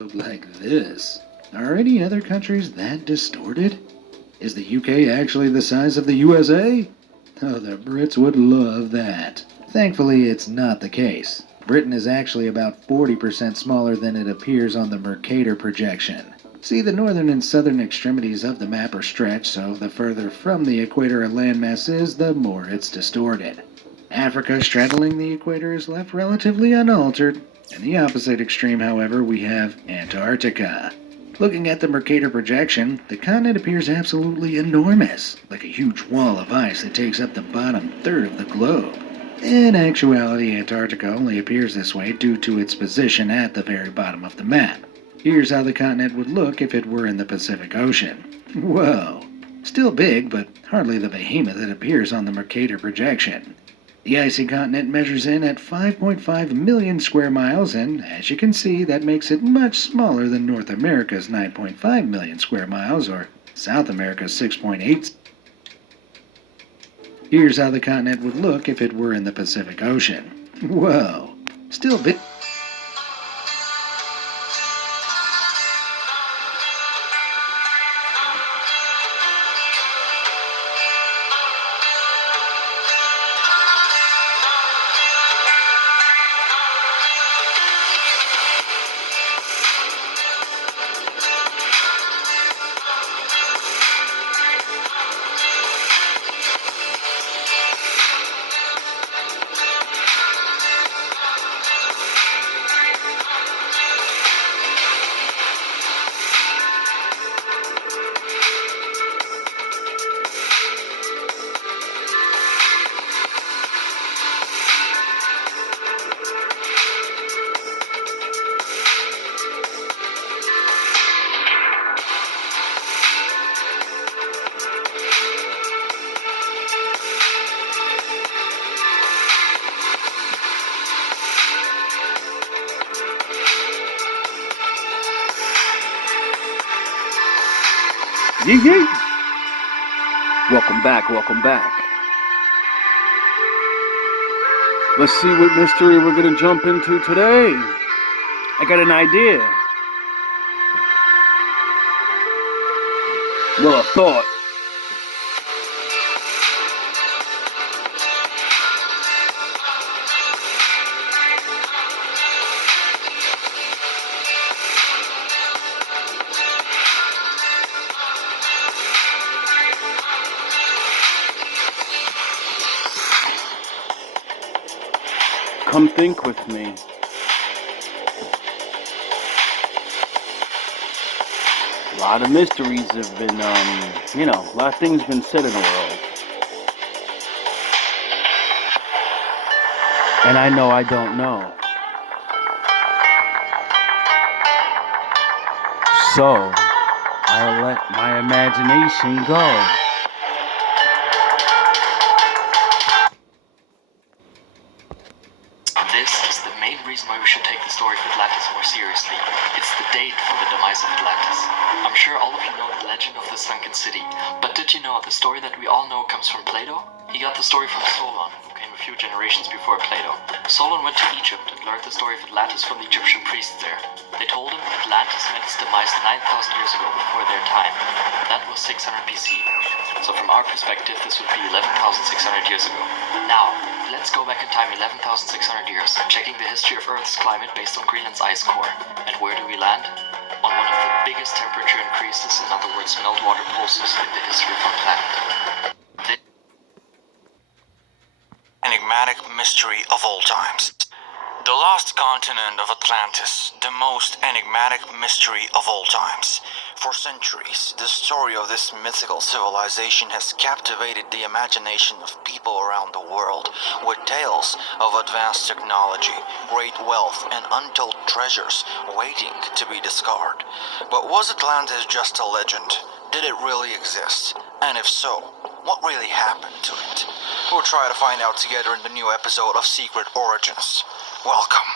Like this. Are any other countries that distorted? Is the UK actually the size of the USA? Oh, the Brits would love that. Thankfully, it's not the case. Britain is actually about 40% smaller than it appears on the Mercator projection. See, the northern and southern extremities of the map are stretched, so the further from the equator a landmass is, the more it's distorted. Africa straddling the equator is left relatively unaltered. In the opposite extreme, however, we have Antarctica. Looking at the Mercator projection, the continent appears absolutely enormous, like a huge wall of ice that takes up the bottom third of the globe. In actuality, Antarctica only appears this way due to its position at the very bottom of the map. Here's how the continent would look if it were in the Pacific Ocean. Whoa! Still big, but hardly the behemoth that appears on the Mercator projection. The icy continent measures in at 5.5 million square miles, and as you can see, that makes it much smaller than North America's 9.5 million square miles or South America's 6.8. Here's how the continent would look if it were in the Pacific Ocean. Whoa! Still big. Yee. Welcome back, welcome back. Let's see what mystery we're going to jump into today. I got an idea. Well, a thought. Come think with me. A lot of mysteries have been, a lot of things been said in the world. And I know I don't know. So, I'll let my imagination go. This is the main reason why we should take the story of Atlantis more seriously. It's the date for the demise of Atlantis. I'm sure all of you know the legend of the sunken city, but did you know the story that we all know comes from Plato? He got the story from Solon, who came a few generations before Plato. Solon went to Egypt and learned the story of Atlantis from the Egyptian priests there. They told him Atlantis met its demise 9,000 years ago before their time. That was 600 BC. So from our perspective, this would be 11,600 years ago. Now, let's go back in time 11,600 years, checking the history of Earth's climate based on Greenland's ice core. And where do we land? On one of the biggest temperature increases, in other words, meltwater pulses in the history of our planet. Enigmatic mystery of all times. The lost continent of Atlantis, the most enigmatic mystery of all times. For centuries, the story of this mythical civilization has captivated the imagination of people around the world with tales of advanced technology, great wealth, and untold treasures waiting to be discovered. But was Atlantis just a legend? Did it really exist? And if so, what really happened to it? We'll try to find out together in the new episode of Secret Origins. Welcome.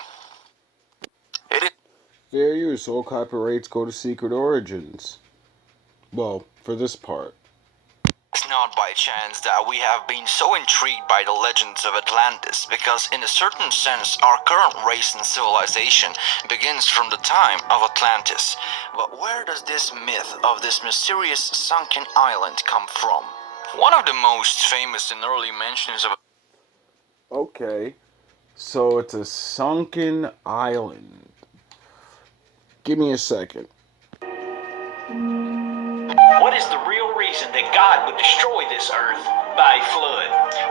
Fair use. All copyrights go to Secret Origins. Well, for this part. It's not by chance that we have been so intrigued by the legends of Atlantis, because in a certain sense our current race and civilization begins from the time of Atlantis. But where does this myth of this mysterious sunken island come from? One of the most famous and early mentions of... Okay, so it's a sunken island. Give me a second. What is the real reason that God would destroy this earth by a flood?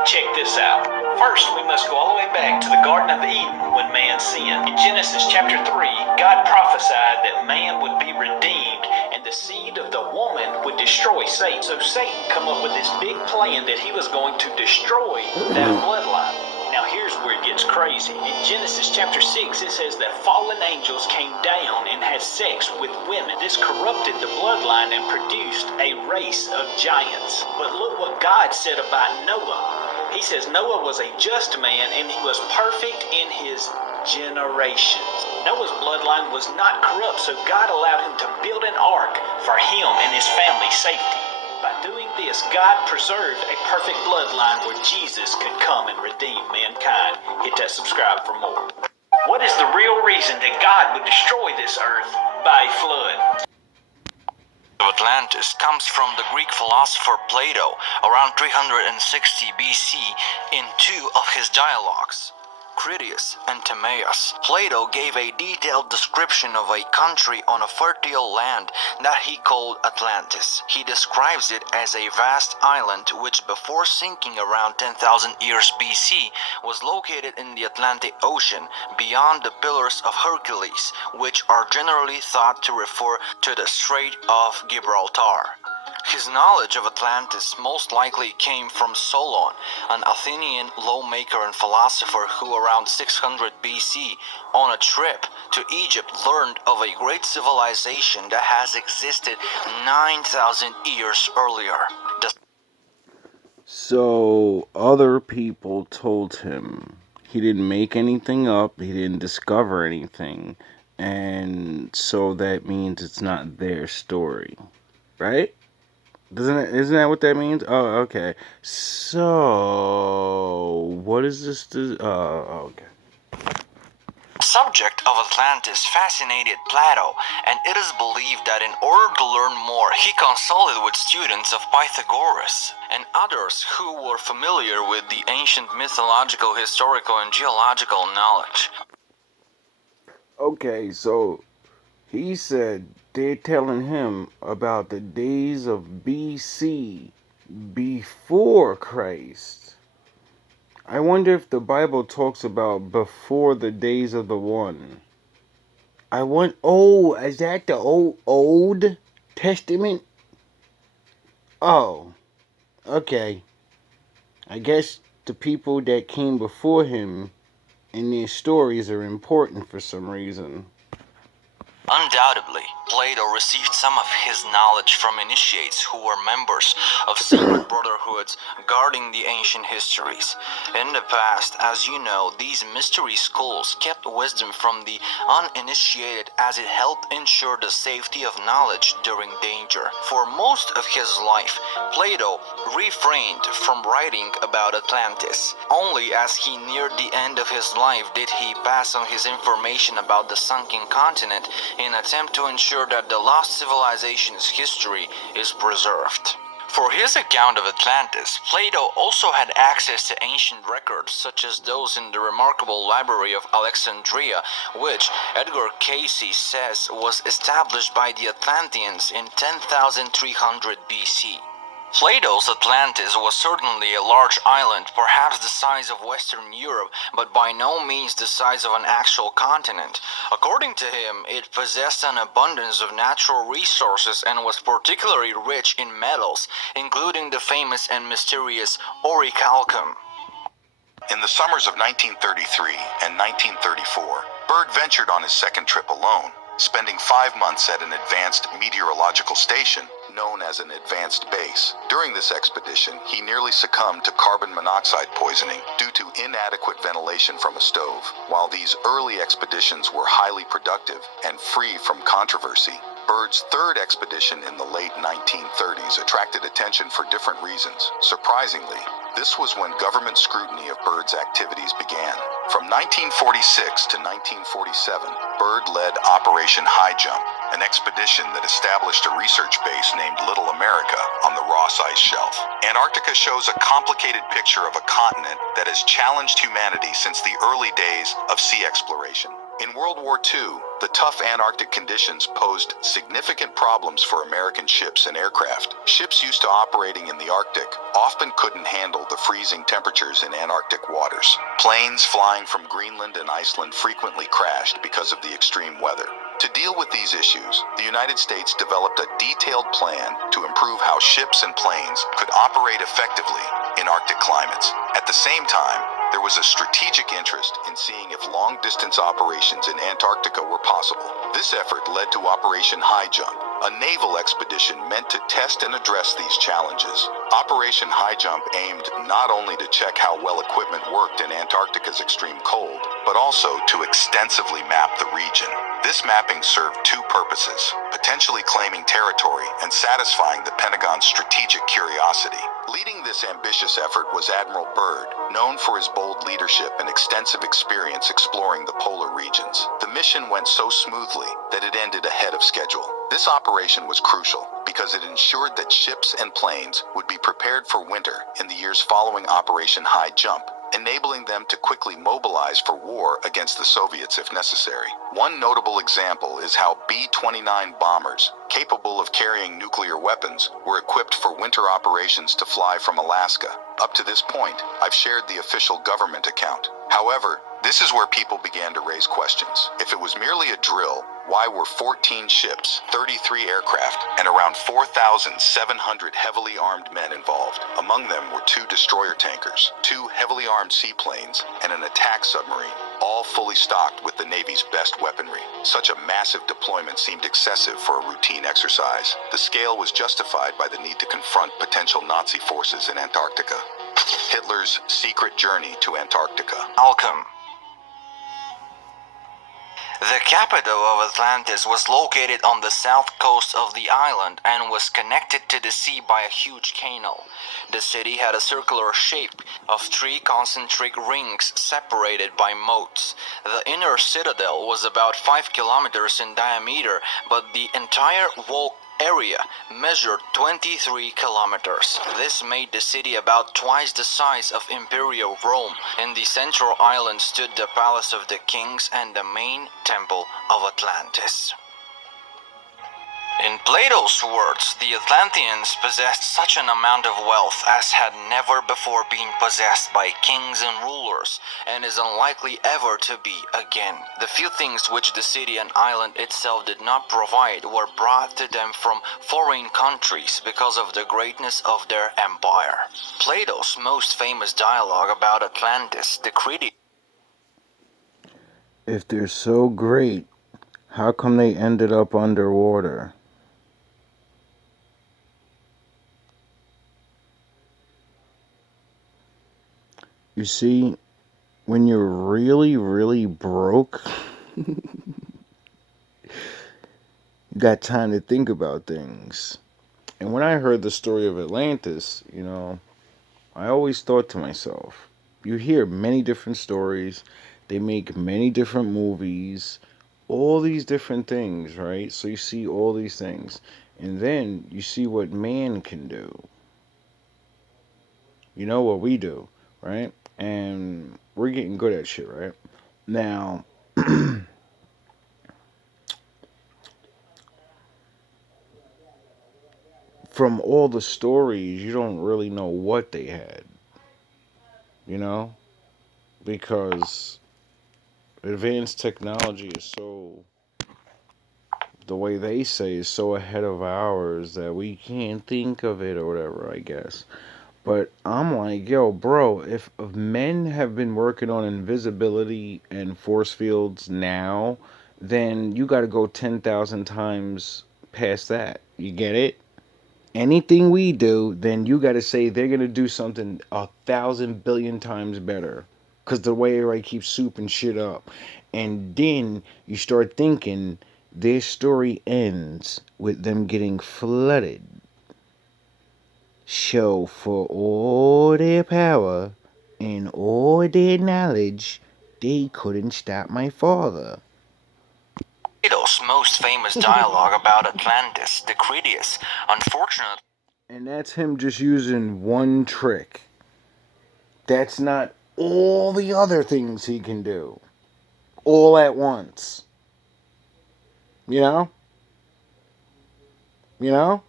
Check this out. First, we must go all the way back to the Garden of Eden when man sinned. In Genesis chapter 3, God prophesied that man would be redeemed and the seed of the woman would destroy Satan. So Satan come up with this big plan that he was going to destroy that bloodline. Now here's where it gets crazy. In Genesis chapter 6, it says that fallen angels came down and had sex with women. This corrupted the bloodline and produced a race of giants. But look what God said about Noah. He says Noah was a just man and he was perfect in his generations. Noah's bloodline was not corrupt, so God allowed him to build an ark for him and his family's safety. By doing this, God preserved a perfect bloodline where Jesus could come and redeem mankind. Hit that subscribe for more. What is the real reason that God would destroy this earth by a flood? Atlantis comes from the Greek philosopher Plato around 360 BC in two of his dialogues, Critias and Timaeus. Plato gave a detailed description of a country on a fertile land that he called Atlantis. He describes it as a vast island which, before sinking around 10,000 years BC, was located in the Atlantic Ocean beyond the Pillars of Hercules, which are generally thought to refer to the Strait of Gibraltar. His knowledge of Atlantis most likely came from Solon, an Athenian lawmaker and philosopher who around 600 BC, on a trip to Egypt, learned of a great civilization that has existed 9,000 years earlier. So other people told him he didn't make anything up, he didn't discover anything, and so that means it's not their story, right? Isn't that what that means? Oh, okay. So what is this? Okay. Subject of Atlantis fascinated Plato, and it is believed that in order to learn more, he consulted with students of Pythagoras and others who were familiar with the ancient mythological, historical, and geological knowledge. Okay, so he said they're telling him about the days of BC, before Christ. I wonder if the Bible talks about before the days of the one. Oh, is that the Old Testament? Oh, okay. I guess the people that came before him and their stories are important for some reason. Undoubtedly, Plato received some of his knowledge from initiates who were members of secret brotherhoods guarding the ancient histories. In the past, as you know, these mystery schools kept wisdom from the uninitiated as it helped ensure the safety of knowledge during danger. For most of his life, Plato refrained from writing about Atlantis. Only as he neared the end of his life did he pass on his information about the sunken continent in an attempt to ensure that the lost civilization's history is preserved. For his account of Atlantis, Plato also had access to ancient records such as those in the remarkable Library of Alexandria, which Edgar Cayce says was established by the Atlanteans in 10,300 BC. Plato's Atlantis was certainly a large island, perhaps the size of Western Europe, but by no means the size of an actual continent. According to him, it possessed an abundance of natural resources and was particularly rich in metals, including the famous and mysterious orichalcum. In the summers of 1933 and 1934, Berg ventured on his second trip alone, spending 5 months at an advanced meteorological station known as an advanced base. During this expedition, he nearly succumbed to carbon monoxide poisoning due to inadequate ventilation from a stove. While these early expeditions were highly productive and free from controversy, Byrd's third expedition in the late 1930s attracted attention for different reasons. Surprisingly, this was when government scrutiny of Byrd's activities began. From 1946 to 1947, Byrd led Operation High Jump, an expedition that established a research base named Little America on the Ross Ice Shelf. Antarctica shows a complicated picture of a continent that has challenged humanity since the early days of sea exploration. In World War II, the tough Antarctic conditions posed significant problems for American ships and aircraft. Ships used to operating in the Arctic often couldn't handle the freezing temperatures in Antarctic waters. Planes flying from Greenland and Iceland frequently crashed because of the extreme weather. To deal with these issues, the United States developed a detailed plan to improve how ships and planes could operate effectively in Arctic climates. At the same time, there was a strategic interest in seeing if long-distance operations in Antarctica were possible. This effort led to Operation High Jump, a naval expedition meant to test and address these challenges. Operation High Jump aimed not only to check how well equipment worked in Antarctica's extreme cold, but also to extensively map the region. This mapping served two purposes: potentially claiming territory and satisfying the Pentagon's strategic curiosity. Leading this ambitious effort was Admiral Byrd, known for his bold leadership and extensive experience exploring the polar regions. The mission went so smoothly that it ended ahead of schedule. This operation was crucial because it ensured that ships and planes would be prepared for winter in the years following Operation High Jump, enabling them to quickly mobilize for war against the Soviets if necessary. One notable example is how B-29 bombers, capable of carrying nuclear weapons, were equipped for winter operations to fly from Alaska. Up to this point, I've shared the official government account. However, this is where people began to raise questions. If it was merely a drill, why were 14 ships, 33 aircraft, and around 4,700 heavily armed men involved? Among them were 2 destroyer tankers, 2 heavily armed seaplanes, and an attack submarine, all fully stocked with the Navy's best weaponry. Such a massive deployment seemed excessive for a routine exercise. The scale was justified by the need to confront potential Nazi forces in Antarctica. Hitler's secret journey to Antarctica. Malcolm. The capital of Atlantis was located on the south coast of the island and was connected to the sea by a huge canal. The city had a circular shape of 3 concentric rings separated by moats. The inner citadel was about 5 kilometers in diameter, but the entire wall area measured 23 kilometers. This made the city about twice the size of Imperial Rome. In the central island stood the Palace of the Kings and the main temple of Atlantis. In Plato's words, the Atlanteans possessed such an amount of wealth as had never before been possessed by kings and rulers, and is unlikely ever to be again. The few things which the city and island itself did not provide were brought to them from foreign countries because of the greatness of their empire. Plato's most famous dialogue about Atlantis, the critic. If they're so great, how come they ended up underwater? You see, when you're really, really broke, you got time to think about things. And when I heard the story of Atlantis, I always thought to myself, you hear many different stories, they make many different movies, all these different things, right? So you see all these things. And then you see what man can do. You know what we do, right? And we're getting good at shit, right? Now, from all the stories, you don't really know what they had, because advanced technology is so, the way they say, is so ahead of ours that we can't think of it or whatever, I guess. But I'm like, yo, bro, if men have been working on invisibility and force fields now, then you got to go 10,000 times past that. You get it? Anything we do, then you got to say they're going to do something 1,000 billion times better. Because the way everybody keeps souping shit up. And then you start thinking their story ends with them getting flooded. So, for all their power and all their knowledge, they couldn't stop my father. Plato's most famous dialogue about Atlantis, the Critias, unfortunately. And that's him just using one trick. That's not all the other things he can do. All at once. You know? You know?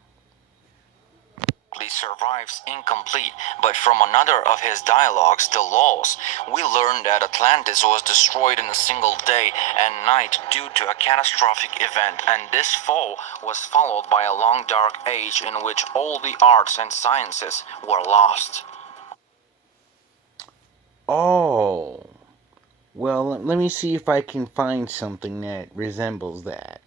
Survives incomplete, but from another of his dialogues, The Laws, we learn that Atlantis was destroyed in a single day and night due to a catastrophic event, and this fall was followed by a long dark age in which all the arts and sciences were lost. Oh. Well, let me see if I can find something that resembles that.